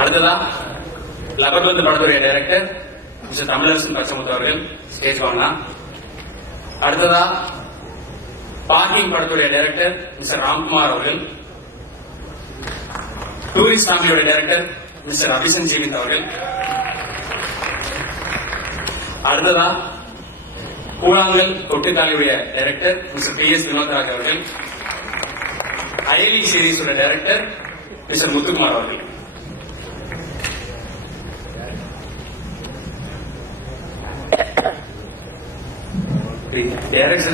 அடுத்ததா லபர்பந்து படத்துடைய director mister Tamilarasan Pachamuthu அவர்கள் ஸ்டேஜ் வாங்கலாம். அடுத்ததா பார்க்கிங் படத்துடைய டைரக்டர் மிஸ்டர் ராம்குமார் அவர்கள், டூரிஸ்ட் ஃபேமிலியோட டைரக்டர் மிஸ்டர் அபிஷன் ஜீவித் அவர்கள். அடுத்ததா கூழாங்கல் தொட்டித்தாலியுடைய டைரக்டர் மிஸ்டர் PS வினோத்ராஜ் அவர்கள், அயலி சீரீஸோட டைரக்டர் மிஸ்டர் முத்துக்குமார் அவர்கள்.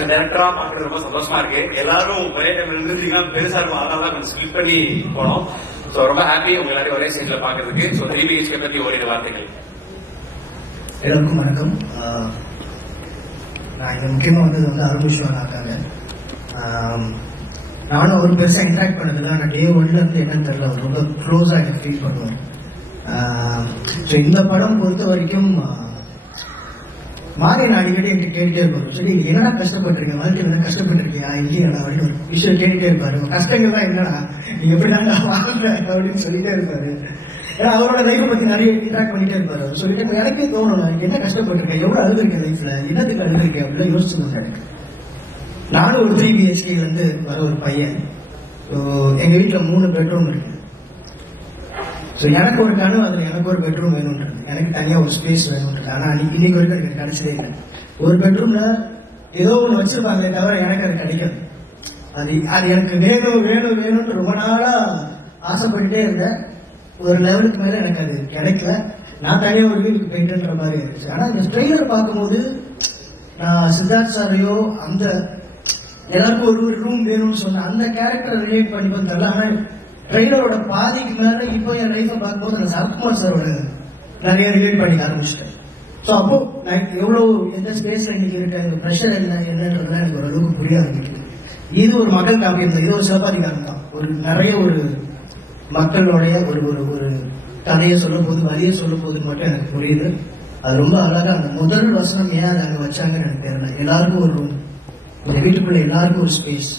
டைரக்டரா பாக்குறது ரொம்ப சந்தோஷமா இருக்கு. எல்லாரும் ஒரே டைம் இருந்தீங்கன்னா பெருசா இருக்கும், அதனால கொஞ்சம் ஸ்பிளிட் பண்ணி போனோம். ரொம்ப ஹாப்பி உங்க எல்லாரையும் ஒரே ஸ்டேஜ்ல பாக்குறதுக்கு. 3 BHK பத்தி ஓரிரு வார்த்தைகள். எல்லாருக்கும் வணக்கம். நான் இங்க முக்கியமா வந்து அருள்விஸ்வன் ஆக்காங்க. நானும் அவர் பெருசா இன்ட்ராக்ட் பண்ணதில்லை. ஆனால் டே 1ல இருந்து என்னன்னு தெரியல, அவர் ரொம்ப க்ளோஸா எனக்கு ஃபீல் பண்ணுவார். இந்த படம் பொறுத்த வரைக்கும் மாறி நான் அடிக்கடி என்கிட்ட கேட்டுட்டே இருப்பாரு, சரி என்னடா கஷ்டப்பட்டிருக்கேன், வாழ்க்கையில் என்ன கஷ்டப்பட்டிருக்கியா இல்லையா அப்படின்னு ஒரு விஷயம் கேட்டுட்டே இருப்பாரு. கஷ்டங்கள்லாம் என்னடா நீங்க எப்படி நான் வாழ்ற அப்படின்னு சொல்லிட்டே இருப்பாரு. ஏன்னா அவரோட லைஃப் பத்தி நிறைய இன்ட்ராக்ட் பண்ணிட்டே இருப்பாரு. சொல்லிட்டு எனக்கே தோணும், என்ன கஷ்டப்பட்டிருக்கேன், எவ்வளவு அழுதுருக்கேன் லைஃப்ல, என்னத்துக்கு அழுதுருக்கேன் அப்படின்னு யோசிச்சு வந்தேன். நானும் ஒரு 3 BHK இருந்து வர ஒரு பையன். எங்க வீட்டுல 3 பெட்ரூம் இருக்கு. எனக்கு ஒரு கனவு, அதுல எனக்கு ஒரு பெட்ரூம் வேணும்ன்றது, எனக்கு தனியா ஒரு ஸ்பேஸ் வேணும்ன்றது. ஆனா இன்னைக்கு வரைக்கும் எனக்கு கிடைச்சதே இல்லை. ஒரு பெட்ரூம்ல ஏதோ ஒண்ணு வச்சிருப்பாங்களே தவிர எனக்கு அது கிடைக்காது. அது எனக்கு வேணும் வேணும் வேணும்னு ரொம்ப நாளா ஆசைப்பட்டுட்டே இருந்தேன். ஒரு லெவலுக்கு மேல எனக்கு அது கிடைக்கல. நான் தனியா ஒரு வீட்டுக்கு போயிட்டுன்ற மாதிரி இருந்துச்சு. ஆனா இந்த ட்ரெய்லர் பார்க்கும்போது நான் சித்தார்த் சாரையோ அந்த எல்லாருக்கும் ஒரு ரூம் வேணும்னு சொன்ன அந்த கேரக்டர் ரிலேட் பண்ணி பார்த்தல. ஆனா ட்ரெய்லரோட பாதிக்கு மேல இப்போ என் லைஃபை பார்க்கும்போது நான் சரத்குமார் சாரோட நிறைய ரிலேட் பண்ணிக்க ஆரம்பிச்சிட்டேன். ஸோ அப்போ நான் எவ்வளவு எந்த ஸ்பேஸ்ல இன்னைக்கு இருக்கேன், இந்த ப்ரெஷர் என்னன்றதுலாம் எனக்கு ஒரு அளவுக்கு புரிய ஆரம்பிக்குது. இது ஒரு மக்கள் காப்பியம் தான், இது ஒரு சிவபாதிகாரம் தான். ஒரு நிறைய ஒரு மக்களுடைய ஒரு ஒரு கதையை சொல்லும் போது வரியை சொல்லும் போது மட்டும் எனக்கு புரியுது. அது ரொம்ப அழகா அந்த முதல் வசனம் ஏன் அதை அங்க வச்சாங்கன்னு எனக்கு தெரியல. எல்லாருக்கும் ஒரு ரூம், இந்த வீட்டுக்குள்ள எல்லாருக்கும் ஒரு ஸ்பேஸ்,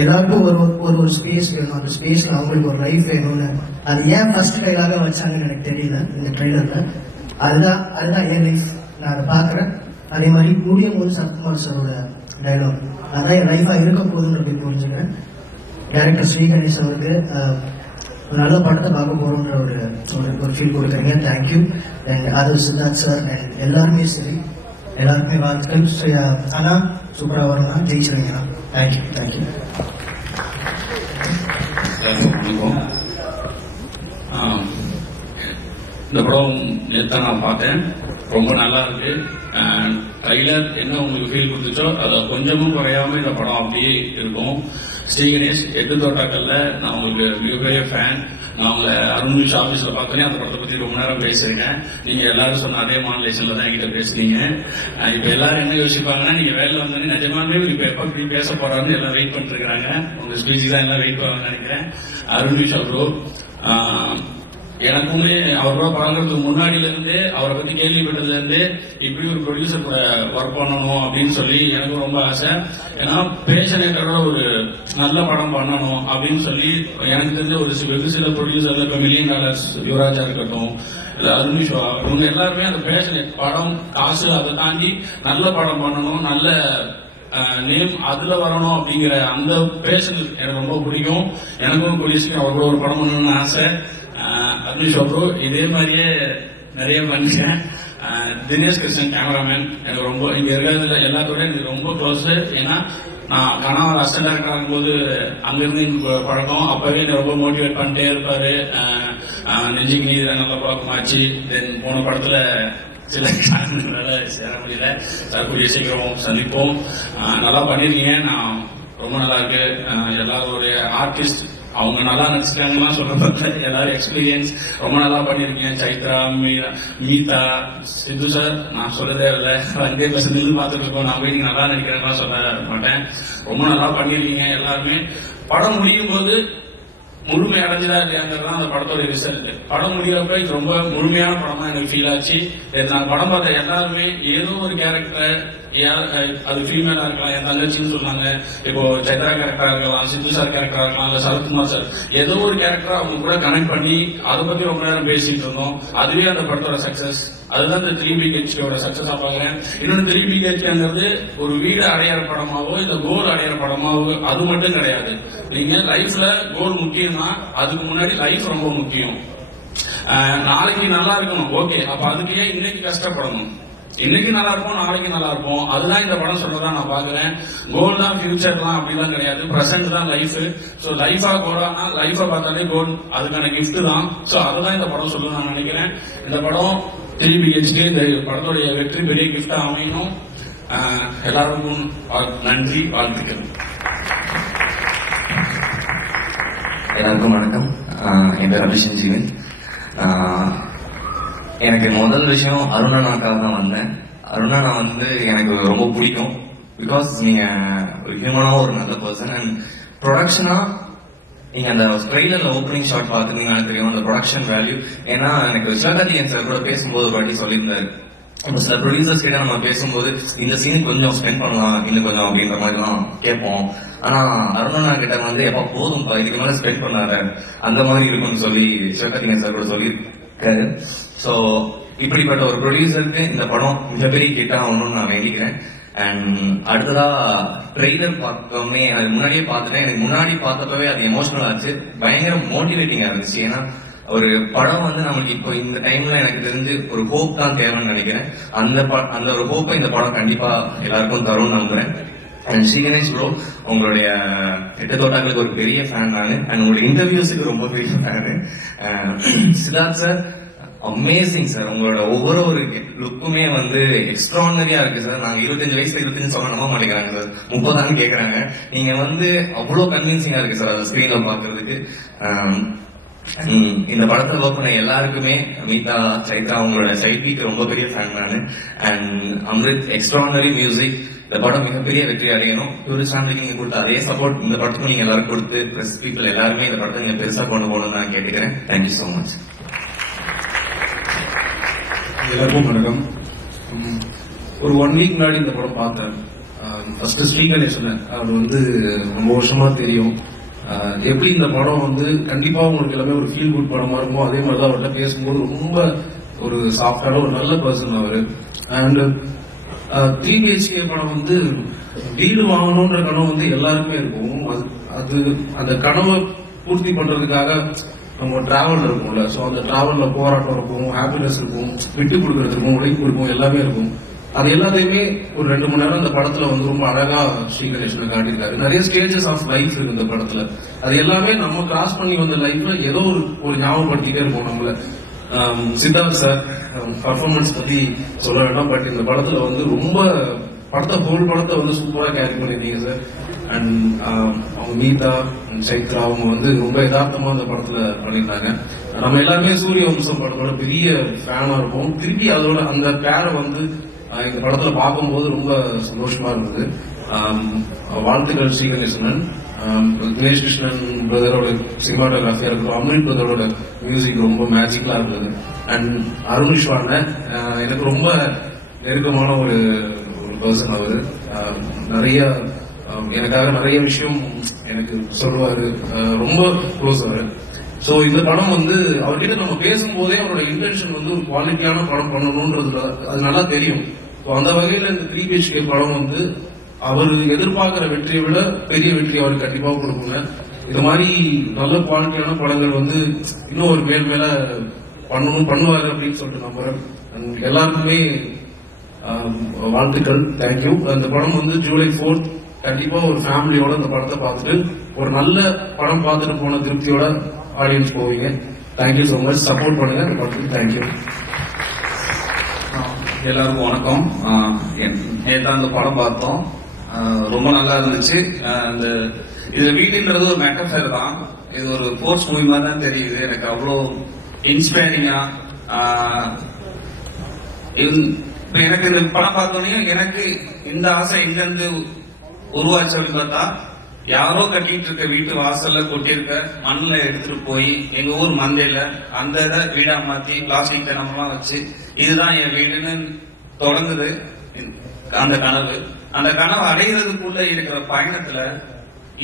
எல்லாருக்கும் ஒரு ஸ்பேஸ் வேணும். அந்த ஸ்பேஸ்ல அவங்களுக்கு ஒரு லைஃப் வேணும்னு அது ஏன் ஃபர்ஸ்ட் கையிலாக வச்சாங்கன்னு எனக்கு தெரியல இந்த ட்ரெய்லர்ல. அதுதான் என் லைஃப். நான் அதை பாக்குறேன். அதே மாதிரி முடியும் போது சரத்குமார் சாரோட டைலாக் அதான் என் லைஃபா இருக்க போகுதுன்னு அப்படின்னு புரிஞ்சுக்கிறேன். டைரக்டர் ஸ்ரீ கணேஷ் அவருக்கு ஒரு நல்ல படத்தை பார்க்க போறோம்ன்ற ஒரு ஃபீல் கொடுக்குறீங்க. தேங்க்யூ. அண்ட் அது சித்தார்த் சார் அண்ட் எல்லாருமே சரி, எல்லாருக்குமே வாழ்த்துக்கள். ஆனா சூப்பரா வரணும், ஜெயிச்சிருவீங்களா? Thank you thank you. இந்த படம் நேற்று நான் பார்த்தேன், ரொம்ப நல்லா இருக்கு. ட்ரைலர் என்ன உங்களுக்கு ஃபீல் கொடுத்துச்சோ அதை கொஞ்சமும் குறையாம இந்த படம் அப்படியே இருக்கும். ஸ்ரீ கணேஷ் 8 தோட்டாக்கள்ல நான் உங்களுக்கு மிகப்பெரிய ஃபேன். நான் உங்களை அருண்விஷ் ஆபீஸ்ல பார்த்தோன்னே அந்த படத்தை பத்தி ரொம்ப நேரம் பேசுறேன். நீங்க எல்லாரும் சொன்ன அதே மாடுலேஷன்ல தான் என்கிட்ட பேசுனீங்க. இப்ப எல்லாரும் என்ன யோசிப்பாங்கன்னா, நீங்க வேலை வந்தோடனே நிஜமாவே இப்ப எப்ப இப்படி பேச போறாருன்னு எல்லாம் வெயிட் பண்ணிட்டு இருக்காங்க. உங்க ஸ்பீச் தான் எல்லாம் வெயிட் பண்ண நினைக்கிறேன். அருண்விஷ் அவரோ எனக்குமே அவரோட பழகிறதுக்கு முன்னாடில இருந்தே அவரை பத்தி கேள்விப்பட்டதுல இருந்தே இப்படி ஒரு ப்ரொடியூசர் கூட ஒர்க் பண்ணணும் அப்படின்னு சொல்லி எனக்கு ரொம்ப ஆசை. ஏன்னா பேஷனேட்டரோட ஒரு நல்ல படம் பண்ணணும் அப்படின்னு சொல்லி எனக்கு தெரிஞ்ச வெகு சில ப்ரொடியூசர்ல இப்ப $1 மில்லியன் யுவராஜா இருக்கட்டும், இல்ல அருண்விஷா, இவங்க எல்லாருமே அந்த பேஷனேட் படம் காசு அதை தாண்டி நல்ல படம் பண்ணணும், நல்ல நேம் அதுல வரணும் அப்படிங்கிற அந்த பேஷன் எனக்கு ரொம்ப பிடிக்கும். எனக்கும் போலீஸ்க்கு அவர் கூட ஒரு படம் பண்ணணும்னு ஆசை. அருண்விஷ் ப்ரோ இதே மாதிரியே நிறைய பண்ணிட்டேன். தினேஷ் கிருஷ்ணன் கேமராமேன் எனக்கு ரொம்ப இங்க இருக்கிறதுல எல்லாத்தோட எனக்கு ரொம்ப க்ளோஸ். ஏன்னா நான் கணவர் அசிஸ்டன்ட் டைரக்டர் ஆகும்போது அங்கிருந்து பழக்கம். அப்பவே என்ன ரொம்ப மோட்டிவேட் பண்ணிட்டே இருப்பாரு. நெஞ்சுக்கு நீ நல்ல பழக்கமாச்சு. தென் போன படத்துல சில காரணங்களால சேர முடியல. கூடிய சீக்கிரம் சந்திப்போம். நல்லா பண்ணிருக்கீங்க. நான் ரொம்ப நல்லா இருக்கு. எல்லாருடைய ஆர்டிஸ்ட் அவங்க நல்லா நடிச்சிட்டாங்கன்னா சொல்றப்ப எல்லாரும் எக்ஸ்பீரியன்ஸ் ரொம்ப நல்லா பண்ணிருக்கீங்க. சைத்ரா, மீதா, சித்து சார் நான் சொல்லதே இல்லை. 2% பார்த்துட்டு இருக்கோம். நான் போய் நீங்க நல்லா நடிக்கிறேன்னா சொல்ல மாட்டேன். ரொம்ப நல்லா பண்ணிருக்கீங்க. எல்லாருமே படம் முடியும் போது முழுமை அடைஞ்சதா இல்லையாங்கிறதான் அந்த படத்தோட ரிசல்ட். படம் முடியறப்ப இது ரொம்ப முழுமையான படமா எனக்கு ஃபீல் ஆச்சு. நான் படம் பார்த்த எல்லாருமே ஏதோ ஒரு கேரக்டரை அது ஃபீமேலா இருக்கலாம், என் தங்கச்சின்னு சொன்னாங்க, இப்போ சைத்ரா கேரக்டரா இருக்கலாம், சித்து சார் கேரக்டரா இருக்கலாம், இல்ல சரத்குமார் சார், ஏதோ ஒரு கேரக்டரா அவங்க கூட கனெக்ட் பண்ணி அதை பத்தி ரொம்ப நேரம் பேசிட்டு இருந்தோம். அதுவே அந்த படத்தோட சக்சஸ். அதுதான் இந்த 3BHKயோட சக்சஸா பாக்குறேன். இன்னொன்னு 3BHKங்கிறது ஒரு வீடு அடையிற படமாவோ இல்ல கோல் அடையிற படமாவோ அது மட்டும் கிடையாது. நீங்க லைஃப்ல கோல் முக்கியம்னா அதுக்கு முன்னாடி லைஃப் ரொம்ப முக்கியம். நாளைக்கு நல்லா இருக்கணும், ஓகே, அப்ப அதுக்கு ஏன் இன்னைக்கு கஷ்டப்படணும்? இன்னைக்கு நல்லா இருப்போம், நாளைக்கு நல்லா இருப்போம். அதுதான் இந்த படம் சொல்றதா நான் பாக்குறேன். கோல் தான் ஃபியூச்சர்லாம் அப்படிலாம் கிடையாது, பிரசன்ட் தான் லைஃப். சோ லைஃபா கோலானா லைஃபா பார்த்தாலே கோல் அதுக்கான கிஃப்ட் தான். சோ அதுதான் இந்த படம் சொல்ல நான் நினைக்கிறேன். இந்த படம் 3BHK இந்த படத்துடைய வெற்றி பெரிய கிஃப்டா அமையணும். எல்லாருக்கும் நன்றி, வாழ்த்துக்கள். எல்லாருக்கும் வணக்கம். என் பேர் அபிஷன் ஜீவன். எனக்கு முதல் விஷயம் அருணாக்காக தான் வந்தேன். அருணா எனக்கு ரொம்ப பிடிக்கும். பிகாஸ் நீங்க ஒரு ஹியூமனா ஒரு நல்ல பர்சன். அண்ட் ப்ரொடக்ஷனா நீங்க அந்த ட்ரெய்லர்ல ஓப்பனிங் ஷாட் பார்த்துருந்தீங்கன்னா தெரியும் அந்த ப்ரொடக்ஷன் வேல்யூ. ஏன்னா எனக்கு சிவகார்த்திகேயன் சார் கூட பேசும்போது ஒரு வாட்டி சொல்லியிருந்தாரு, சில ப்ரொடியூசர்ஸ் கிட்ட நம்ம பேசும்போது இந்த சீன் கொஞ்சம் ஸ்பெண்ட் பண்ணலாம், இன்னும் கொஞ்சம் அப்படின்ற மாதிரி எல்லாம் கேட்போம். ஆனா அருணா கிட்ட எப்ப போதும் இதுக்கு மேல ஸ்பெண்ட் பண்ணாத அந்த மாதிரி இருக்கும்னு சொல்லி சிவகார்த்திகேயன் சார் கூட சொல்லியிருக்காரு. சோ இப்படிப்பட்ட ஒரு ப்ரொடியூசருக்கு இந்த படம் மிகப்பெரிய ஹிட் ஆகணும்னு நான் வேண்டிக்கிறேன். அண்ட் அடுத்ததா ட்ரெய்லர் பார்த்தோமே, அது முன்னாடியே பார்த்துட்டேன். எனக்கு முன்னாடி பார்த்தப்பவே அது எமோஷனல் ஆச்சு, பயங்கர மோட்டிவேட்டிங்கா இருந்துச்சு. ஏன்னா ஒரு படம் நம்மளுக்கு இப்போ இந்த டைம்ல எனக்கு தெரிஞ்சு ஒரு ஹோப் தான் தேவைன்னு நினைக்கிறேன். அந்த ஒரு ஹோப்பை இந்த படம் கண்டிப்பா எல்லாருக்கும் தரும்னு நம்புறேன். அண்ட் ஸ்ரீகணேஷ் ப்ரோ, உங்களுடைய எட்டு தோட்டாக்களுக்கு ஒரு பெரிய ஃபேன் நானு. அண்ட் உங்களுடைய இன்டர்வியூஸுக்கு ரொம்ப பெரிய fan. Siddharth sir amazing sir. உங்களோட ஒவ்வொரு ஒரு லுக்குமே எக்ஸ்ட்ரானரியா இருக்கு சார். நாங்க 25 வயசுல 25 சொல்ல நம்ப மாட்டேங்கிறாங்க சார், 30 கேக்குறாங்க. நீங்க அவ்வளவு கன்வின்சிங்கா இருக்கு சார் அதை ஸ்கிரீன்ல பாக்குறதுக்கு. இந்த படத்துல ஒர்க் பண்ண எல்லாருக்குமே, மீதா, சைத்ரா, உங்களோட சைட்பிக்கு ரொம்ப பெரிய ஃபேன் நானு. And Amrit, extraordinary music. இந்த படம் மிகப்பெரிய வெற்றி அடையணும். டூரிஸ்ட் ஃபேமிலிக்கு நீங்க கொடுத்த அதே சப்போர்ட் இந்த படத்துக்கும் நீங்க எல்லாரும் கொடுத்து பிரஸ் பீப்புள் எல்லாருமே இந்த படத்தை நீங்க பெருசா கொண்டு போகணும்னு நான் கேட்டுக்கிறேன். Thank you so much. எல்லாருக்கும் வணக்கம். ஒரு 1 வீக் முன்னாடி இந்த படம் பார்த்தேன். ஃபர்ஸ்ட் ஸ்ரீகணேசன் அவர் ரொம்ப வருஷமா தெரியும். எப்படி இந்த படம் கண்டிப்பா உங்களுக்கு எல்லாமே ஒரு ஃபீல் குட் படமா இருக்கும். அதே மாதிரிதான் அவர்கிட்ட பேசும்போது ரொம்ப ஒரு சாஃப்டான ஒரு நல்ல பர்சன் அவரு. அண்ட் 3BHK படம் வீடு வாங்கணும்ன்ற கனவு எல்லாருக்குமே இருக்கும். அது அந்த கனவை பூர்த்தி பண்றதுக்காக நம்ம டிராவல் இருக்கும்ல. சோ அந்த டிராவல்ல போராட்டம் இருக்கும், ஹாப்பினஸ் இருக்கும், விட்டு கொடுக்கறதுக்கும் உழைப்பு இருக்கும், எல்லாமே இருக்கும். அது எல்லாத்தையுமே ஒரு 2 மணி நேரம் இந்த படத்துல ரொம்ப அழகா ஸ்ரீகணேசன் காட்டியிருக்காரு. நிறைய ஸ்டேஜஸ் ஆஃப் லைஃப் இருக்கு இந்த படத்துல. அது எல்லாமே நம்ம கிராஸ் பண்ணி வந்த லைஃப்ல ஏதோ ஒரு ஞாபகப்படுத்திட்டே இருக்கும் நம்மள. சித்தார்த் சார் பர்ஃபார்மன்ஸ் பத்தி சொல்ல வேண்டாம். பட் இந்த படத்துல ரொம்ப ஹோல் படத்தை சூப்பரா கேரி பண்ணிருந்தீங்க சார். அண்ட் அவங்க மீதா, சைத்ரா, அவங்க ரொம்ப யதார்த்தமா அந்த படத்துல பண்ணிருந்தாங்க. நம்ம எல்லாருமே சூரிய வம்சம் படத்தோட பெரிய ஃபேனா இருப்போம். திருப்பி அதோட அந்த பேரை இந்த படத்துல பார்க்கும்போது ரொம்ப சந்தோஷமா இருந்தது. வாழ்த்துக்கள் ஸ்ரீகணேசன். தினேஷ் கிருஷ்ணன் பிரதரோட சினிமாட்டோகிராஃபியா இருக்கட்டும், அம்ரித் பிரதரோட மியூசிக் ரொம்ப மேஜிக்கலா இருந்தது. அண்ட் அருண் விஸ்வான எனக்கு ரொம்ப நெருக்கமான ஒரு பர்சன் அவரு. எனக்காக நிறைய விஷயம் எனக்கு சொல்லுவாரு, ரொம்ப க்ளோஸ் அவரு. சோ இந்த படம் அவர்கிட்ட நம்ம பேசும்போதே அவரோட இன்டென்ஷன் ஒரு குவாலிட்டியான படம் பண்ணணும்ன்றது அது நல்லா தெரியும். அந்த வகையில இந்த 3BHK படம் அவர் எதிர்பார்க்கிற வெற்றியை விட பெரிய வெற்றி அவருக்கு கண்டிப்பா கொடுக்குங்க. இந்த மாதிரி நல்ல குவாலிட்டியான படங்கள் இன்னும் ஒரு மேல பண்ணுவாரு அப்படின்னு சொல்லிட்டு நம்புறேன். எல்லாருக்குமே வாழ்த்துக்கள், தேங்க்யூ. அந்த படம் ஜூலை 4th கண்டிப்பா ஒரு ஃபேமிலியோட இந்த படத்தை பார்த்துட்டு ஒரு நல்ல படம் பார்த்துட்டு போன திருப்தியோட ஆடியன்ஸ் போவீங்க. Thank you so much. சப்போர்ட் பண்ணுங்க இந்த படத்துக்கு. தேங்க்யூ. எல்லாருக்கும் வணக்கம். நேற்று அந்த படம் பார்த்தோம், ரொம்ப நல்லா இருந்துச்சு. இது வீடுன்றது ஒரு மெட்டஃபர் தான், இது ஒரு ஃபோர்ஸ் மூவி மாதிரி தான் தெரியுது. எனக்கு அவ்வளோ இன்ஸ்பைரிங்கா இப்ப எனக்கு இந்த படம் பார்த்தோன்னே எனக்கு இந்த ஆசை எங்கிருந்து உருவாச்சு அப்படின்னு பார்த்தா, யாரோ கட்டிட்டு இருக்க வீட்டு வாசல்ல கொட்டியிருக்க மண்ணுல எடுத்துட்டு போய் எங்க ஊர் மந்தையில அந்த இதை வீடா மாத்தி பிளாஸ்டிக் தனமெல்லாம் வச்சு இதுதான் என் வீடுன்னு தொடங்குது. அந்த கனவு அடைகிறதுக்குள்ள இருக்கிற பயணத்துல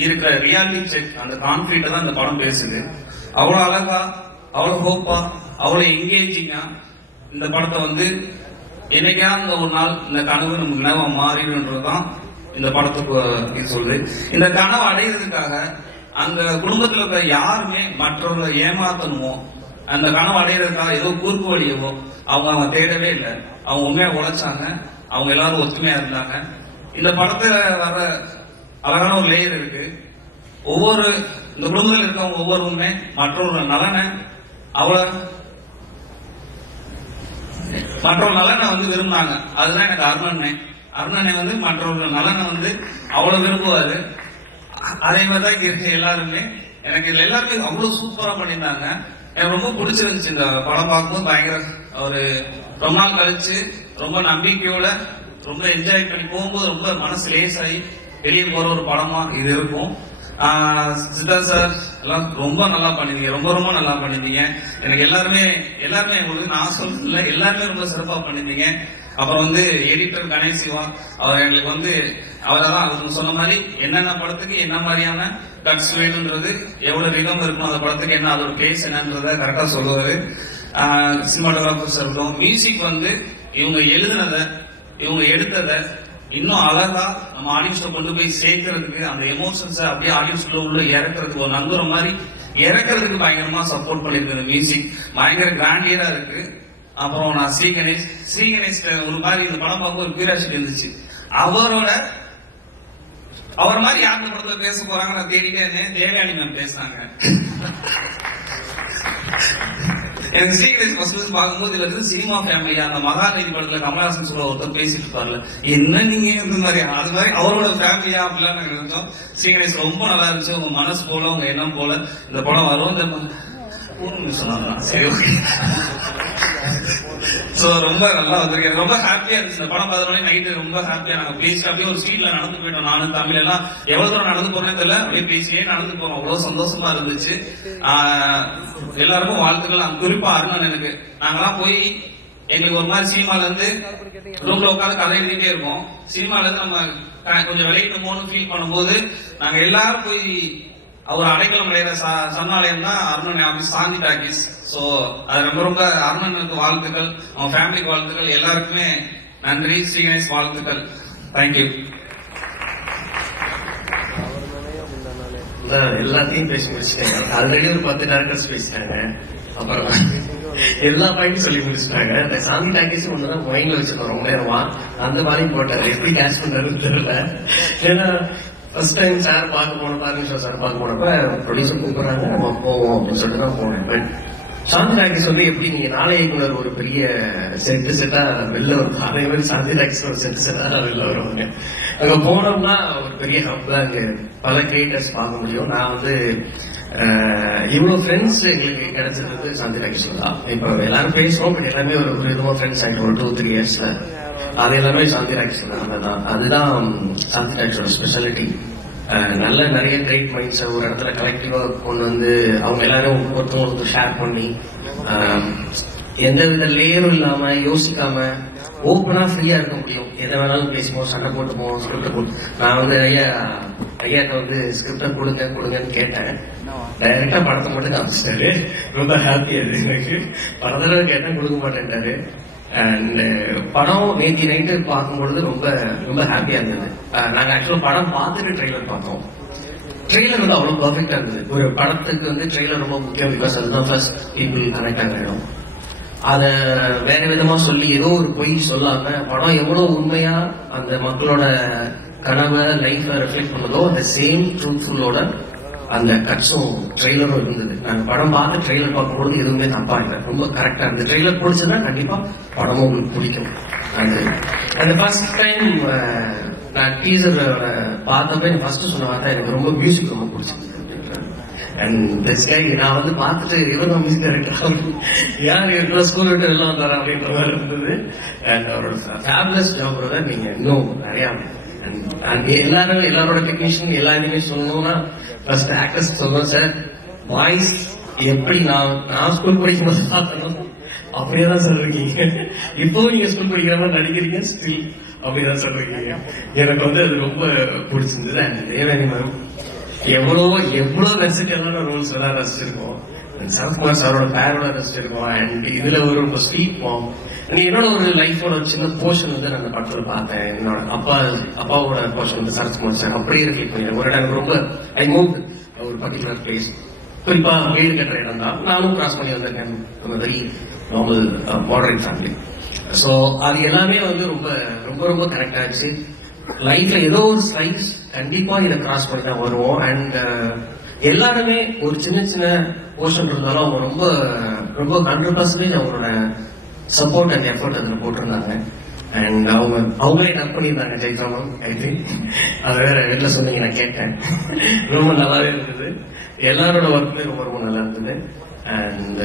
இருக்கிற ரியாலிட்டி செக், அந்த கான்ஃபிடன்ட் தான் இந்த படம் பேசுது. அவ்வளவு அழகா, அவ்வளவு ஹோப்பா, அவ்வளவு என்கேஜிங்கா இந்த படத்தை வந்து என்னைக்காவது ஒரு நாள் இந்த கனவு நம்ம நினைவா மாறிடுன்றதுதான் இந்த படத்துக்கு இது சொல்லுது. இந்த கனவு அடைகிறதுக்காக அந்த குடும்பத்தில் இருக்கிற யாருமே மற்றவர்களை ஏமாத்தணுமோ, அந்த கனவு அடைகிறதுக்காக ஏதோ குறுக்கு வழியவோ அவங்க தேடவே இல்லை. அவங்க உண்மையா உழைச்சாங்க, அவங்க எல்லாரும் ஒத்துமையா இருந்தாங்க. இந்த படத்துல வர அழகான ஒரு லேயர் இருக்கு. இந்த குடும்பத்தில் இருக்கவங்க ஒவ்வொருவருமே மற்றொரு நலனை வந்து விரும்பினாங்க. அதுதான் எனக்கு அருணனை வந்து மற்றொரு நலனை வந்து அவ்வளவு விரும்புவாரு. அதே மாதிரிதான் இருக்கு எல்லாருமே. எனக்கு இதுல எல்லாருமே அவ்வளவு சூப்பரா பண்ணியிருந்தாங்க. எனக்கு ரொம்ப பிடிச்சிருந்துச்சு இந்த படம் பார்க்கும்போது. பயங்கர ஒரு ரொம்ப நாள் கழிச்சு ரொம்ப நம்பிக்கையோட ரொம்ப என்ஜாய் பண்ணி போகும்போது ரொம்ப மனசு லேசாகி வெளியே போற ஒரு படமா இது இருக்கும். சித்தார்த் சார் எல்லாம் ரொம்ப நல்லா பண்ணிருந்தீங்க, ரொம்ப ரொம்ப நல்லா பண்ணிருந்தீங்க. எனக்கு எல்லாருமே உங்களுக்கு நான் சொல்ல எல்லாருமே ரொம்ப சிறப்பா பண்ணிருந்தீங்க. அப்புறம் வந்து எடிட்டர் கணேஷ் சிவா அவர் எங்களுக்கு வந்து அவரெல்லாம் சொன்ன மாதிரி என்னென்ன படத்துக்கு என்ன மாதிரியான கட்ஸ் வேணும்ன்றது, எவ்வளவு விதம் இருக்கணும் அந்த படத்துக்கு என்ன, அதோட பிளேஸ் என்னன்றத கரெக்டா சொல்லுவாரு. சினிமாட்டோகிராஃபர்ஸ் இருக்கட்டும், மியூசிக் வந்து இவங்க எழுதுனதை இவங்க எடுத்ததை இன்னும் அழகா நம்ம ஆடியன்ஸ்ல கொண்டு போய் சேர்க்கறதுக்கு, அந்த எமோஷன்ஸை அப்படியே ஆடியன்ஸ்ல உள்ள இறக்குறதுக்கு, ஒரு நங்குற மாதிரி இறக்குறதுக்கு பயங்கரமா சப்போர்ட் பண்ணிருக்கு. மியூசிக் பயங்கர கிராண்டியரா இருக்கு. அப்புறம் நான் ஸ்ரீகணேஷ் ஒரு மாதிரி இந்த படம் பார்க்க ஒரு கியூரியாசிட்டி இருந்துச்சு. அவர் மாதிரி யார் இந்த படத்துல பேச போறாங்க நான் தேடிட்டே இருந்தேன். தேவயானி மேம் பேசினாங்க. எனக்கு ஸ்ரீகணேஷ் ஃபர்ஸ்ட் பார்க்கும்போது இதுல இருந்து சினிமா ஃபேமிலியா அந்த மகாநதி படத்துல கமலஹாசன் சொல்ல ஒருத்தர் பேசிட்டு இருப்பார்ல, என்ன நீங்க இந்த மாதிரி அது மாதிரி அவரோட ஃபேமிலியா அப்படிலாம் நாங்க நினைச்சோம். ஸ்ரீகணேஷ் ரொம்ப நல்லா இருந்துச்சு. உங்க மனசு போல உங்க எண்ணம் போல இந்த படம் வரும். இந்த சொன்னாங்க சரி ஓகே. சோ ரொம்ப நல்லா வந்திருக்கேன். ரொம்ப ஹாப்பியா இருந்துச்சு இந்த படம் பார்த்தோடனே. நைட்டு ரொம்ப ஹாப்பியா நாங்க பேசிட்டு அப்படியே ஒரு ஸ்ட்ரீட்ல நடந்து போயிட்டோம். நானும் தமிழ் எல்லாம் எவ்வளவு தூரம் நடந்து போறேன்னு தெரியல, அப்படியே பேசியே நடந்து போறோம். அவ்வளவு சந்தோஷமா இருந்துச்சு. எல்லாருக்கும் வாழ்த்துக்கள். குறிப்பா அருணன், எனக்கு நாங்கெல்லாம் போய் எங்களுக்கு ஒரு மாதிரி சினிமால இருந்து ரூம்ல உட்காந்து கதை எழுதிட்டே இருக்கோம். சினிமால இருந்து நம்ம கொஞ்சம் விளையிட்டோமோன்னு ஃபீல் பண்ணும்போது நாங்க எல்லாரும் போய் அவர் அடைக்கலம் அடைகிற சரணாலயம் தான் அருணன் ஆபீஸ், சாந்தி டாக்கீஸ். சோ அது ரொம்ப ரொம்ப அருணனுக்கு வாழ்த்துக்கள், அவன் ஃபேமிலிக்கு வாழ்த்துக்கள், எல்லாருக்குமே நன்றி. ஸ்ரீகணேஷ் வாழ்த்துக்கள். தேங்க்யூ. எல்லாத்தையும் பேசி முடிச்சிட்டாங்க. ஆல்ரெடி ஒரு 10 டேரக்டர்ஸ் பேசிட்டாங்க. அப்புறம் எல்லா பாயிண்டும் சொல்லி முடிச்சிட்டாங்க. இந்த சாந்தி டாக்கீஸ் ஒண்ணுதான் மைண்ட்ல வச்சிருக்கோம் ரொம்ப நேரமா. அந்த மாதிரி போட்டாரு, எப்படி கேஷ் பண்ணாருன்னு தெரியல. ஏன்னா ஃபர்ஸ்ட் டைம் சார் பார்க்க போனப்ப சார் பார்க்க போனப்ப ப்ரொடியூசர் கூப்பிடுறாங்க, நம்ம போவோம் அப்படின்னு சொல்லிட்டு தான் போனேன். பட் சாந்தி டாக்கீஸ் வந்து எப்படி நீங்க நாளை இயக்குனர் ஒரு பெரிய செட்டா வெளில வரும், அதே மாதிரி சாந்தி டாக்கீஸ் ஒரு செட்டா வெளில வருவாங்க. அங்க போனோம்னா ஒரு பெரிய ஹப்ல அங்க பல கிரியேட்டர்ஸ் பார்க்க முடியும். நான் வந்து இவ்வளவு ஃப்ரெண்ட்ஸ் எங்களுக்கு கிடைச்சிருக்கு சாந்தி டாக்கீஸ் தான். இப்ப எல்லாரும் பேசுறோம், பட் எல்லாமே ஒரு விதமா ஃப்ரெண்ட்ஸ் ஆகிட்டு ஒரு 2-3 இயர்ஸ்ல. அது எல்லாமே சாந்தி டாக்கீஸ் தான். அதுதான் சாந்தி டாக்கீஸோட ஸ்பெஷாலிட்டி. நல்ல நிறைய கிரேட் மைண்ட்ஸ் ஒரு இடத்துல கலெக்டிவா கொண்டு வந்து அவங்க எல்லாரும் ஒருத்தவங்களுக்கு ஷேர் பண்ணி எந்த வித லேயரும் இல்லாம யோசிக்காம ஓப்பனா ஃப்ரீயா இருக்க முடியும். எதை வேணாலும் பேசுவோம், சண்டை போட்டுப்போம், ஸ்கிரிப்ட போட்டு. நான் வந்து ஐயாட்ட வந்து ஸ்கிரிப்ட கொடுங்கன்னு கேட்டேன். டைரக்டா படத்தை மட்டும் காமிச்சிட்டாரு. ரொம்ப ஹாப்பியா இருக்கு எனக்கு. படத்துல கேட்டேன், கொடுக்க மாட்டேன்ட்டாரு. அண்ட் படம் நேற்று நைட்டு பார்க்கும்பொழுது ரொம்ப ரொம்ப ஹாப்பியா இருந்தது. நாங்க ஆக்சுவலா படம் பார்த்துட்டு ட்ரெய்லர் பார்த்தோம். ட்ரெய்லர் வந்து அவ்வளவு பர்ஃபெக்டா இருந்தது. ஒரு படத்துக்கு வந்து ட்ரெய்லர் ரொம்ப முக்கியம். பிகாஸ் அதுதான் ஃபர்ஸ்ட் பீப்புள் கனெக்ட் ஆகிடும். அத வேற விதமா சொல்லி ஏதோ ஒரு பொய் சொல்லாம படம் எவ்வளவு உண்மையா அந்த மக்களோட கனவை லைஃப ரெஃப்ளெக்ட் பண்ணதோ அந்த சேம் ட்ரூத்ஃபுல்லோட அந்த கட்ஸும் ட்ரெய்லரும் இருந்தது. நாங்க படம் பார்த்து ட்ரெய்லர் பார்க்கும்போது எதுவுமே தப்பா இல்லை, ரொம்ப கரெக்டா இருந்தது. ட்ரெய்லர் பிடிச்சதுன்னா கண்டிப்பா படமும் உங்களுக்கு பிடிக்கும். அந்த ஃபர்ஸ்ட் டைம் நான் டீசர் பார்த்தப்ப ஃபர்ஸ்ட் சொன்ன வார்த்தை எனக்கு ரொம்ப மியூசிக் ரொம்ப பிடிச்சிருக்கு. அண்ட் திஸ் கை நான் வந்து பார்த்துட்டு இவரும் மியூசிக் டைரக்டர் யார் இருக்கிற ஸ்கூல் விட்டு எல்லாம் வந்தாரா அப்படின்ற மாதிரி இருந்தது. அண்ட் அவரோட ஃபேபுலஸ் ஜாபோட நீங்க இன்னும் நிறைய எல்லாரோட டெக்னீஷியன் எல்லாருமே சொல்லணும்னா ஃபர்ஸ்ட் ஆக்டர்ஸ் சொல்லுவோம் சார். வாய்ஸ் எப்படி நான் ஸ்கூல் படிக்கும்போது பார்த்தோம், அப்படியேதான் சார் இருக்கீங்க. இப்பவும் நீங்க ஸ்கூல் படிக்கிற மாதிரி நடிக்கிறீங்க, ஸ்டில் அப்படிதான் சொல்றீங்க. எனக்கு வந்து அது ரொம்ப பிடிச்சிருந்தது. அண்ட் தேவயானி மேம் எவ்வளவு வெர்சிட்டியான ரோல்ஸ் எல்லாம் ரசிச்சிருக்கோம். சரத்குமார் சாரோட பேரோட ரசிச்சிருக்கோம். அண்ட் இதுல ஒரு ஸ்வீட் மாம். என்னோட ஒரு லைஃபோட ஒரு சின்ன போர்ஷன் வந்து நான் அந்த படத்துல பார்த்தேன். என்னோட அப்பாவோட போர்ஷன் வந்து சரத்குமார் சார் அப்படியே ரிஃப்ளெக்ட் பண்ணிருக்கேன். ஒரு இடம் ரொம்ப ஐ மூவ் ஒரு பர்டிகுலர் பிளேஸ், குறிப்பா வீடு கட்டுற இடம் தான். நானும் கிராஸ் பண்ணி வந்திருக்கேன். Very normal moderate family. So அது எல்லாமே வந்து ரொம்ப ரொம்ப ரொம்ப கனெக்ட் ஆச்சு. லைஃப்ல ஏதோ ஒரு ஸ்லைஸ் கண்டிப்பா இதை கிராஸ் பண்ணி தான் வருவோம். அண்ட் எல்லாருமே ஒரு சின்ன சின்ன போர்ஷன் இருந்தாலும் அவங்க ரொம்ப ரொம்ப 100% அவங்களோட சப்போர்ட் அண்ட் எஃபர்ட் அதில் போட்டிருந்தாங்க. அண்ட் அவங்களே டப் பண்ணியிருந்தாங்க ஜெய்சாமன். ஐ திங்க் அதை வேற வெளில சொன்னீங்க, நான் கேட்டேன். ரொம்ப நல்லாவே இருந்தது. எல்லாரோட ஒர்க்குமே ரொம்ப ரொம்ப நல்லா இருந்தது. And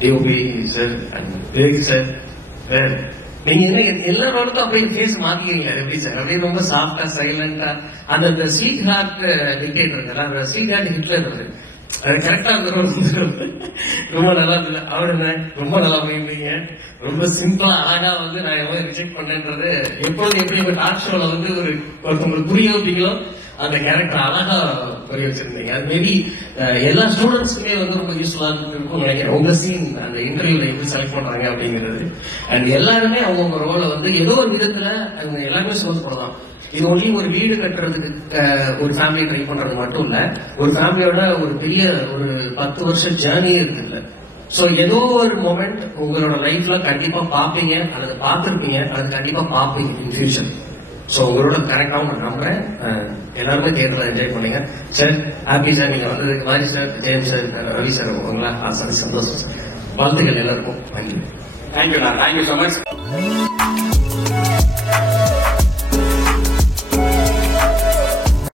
DOP sir and Vivek sir, நீங்க என்ன எல்லாரோட அப்படியே ஃபேஸ் மாத்திக்கிறீங்க எப்படி சார்? அப்படியே ரொம்ப சாஃப்டா சைலண்டா அந்த ஸ்வீட் ஹார்ட் டிக்டேட்டர், அந்த ஸ்வீட் ஹார்ட் ஹிட்லர் அது கரெக்டா இருந்தது. ரொம்ப நல்லா இருந்தது. அவரு ரொம்ப நல்லா பண்ணிருந்தீங்க. ரொம்ப சிம்பிளா அழகா வந்து நான் எவ்வளவு ரிஜெக்ட் பண்ணேன்றது எப்பொழுது எப்படி உங்க டாக் ஷோல வந்து ஒருத்தவங்களுக்கு புரிய வைப்பீங்களோ அந்த கேரக்டர் அழகா புரிய வச்சிருந்தீங்க. அது மேபி எல்லா ஸ்டூடெண்ட்ஸுக்குமே வந்து ரொம்ப யூஸ்ஃபுல்லா இருக்கும் நினைக்கிறேன். உங்க சீன் அந்த இன்டர்வியூல எப்படி செலக்ட் பண்றாங்க அப்படிங்கிறது. அண்ட் எல்லாருமே அவங்கவுங்க ரோலை வந்து ஏதோ ஒரு விதத்துல அவங்க எல்லாருமே சொல்ல போறதான். இது ஒன்லி ஒரு வீடு கட்டுறதுக்கு ஒரு ஃபேமிலி ட்ரை பண்றது மட்டும் இல்ல, ஒரு ஃபேமிலியோட ஒரு பெரிய ஒரு 10 வருஷம் ஜேர்னியே இருக்குல்ல. சோ ஏதோ ஒரு மொமெண்ட் உங்களோட லைஃப்ல கண்டிப்பா பாப்பீங்க, அல்லது பார்த்திருப்பீங்க, அல்லது கண்டிப்பா பாப்பீங்க இன் ஃபியூச்சர். சோ உங்களோட கரெக்டாகவும் நான் நம்புறேன். எல்லாருமே தேர்தலை என்ஜாய் பண்ணுங்க சார். ஹாப்பி சார் நீங்க வந்ததுக்கு. மாதிரி சார், ஜெயம் சார், ரவி சார் உங்களா சந்தோஷம் சார். வாழ்த்துக்கள் எல்லாருக்கும். தேங்க்யூ. Thank you so much.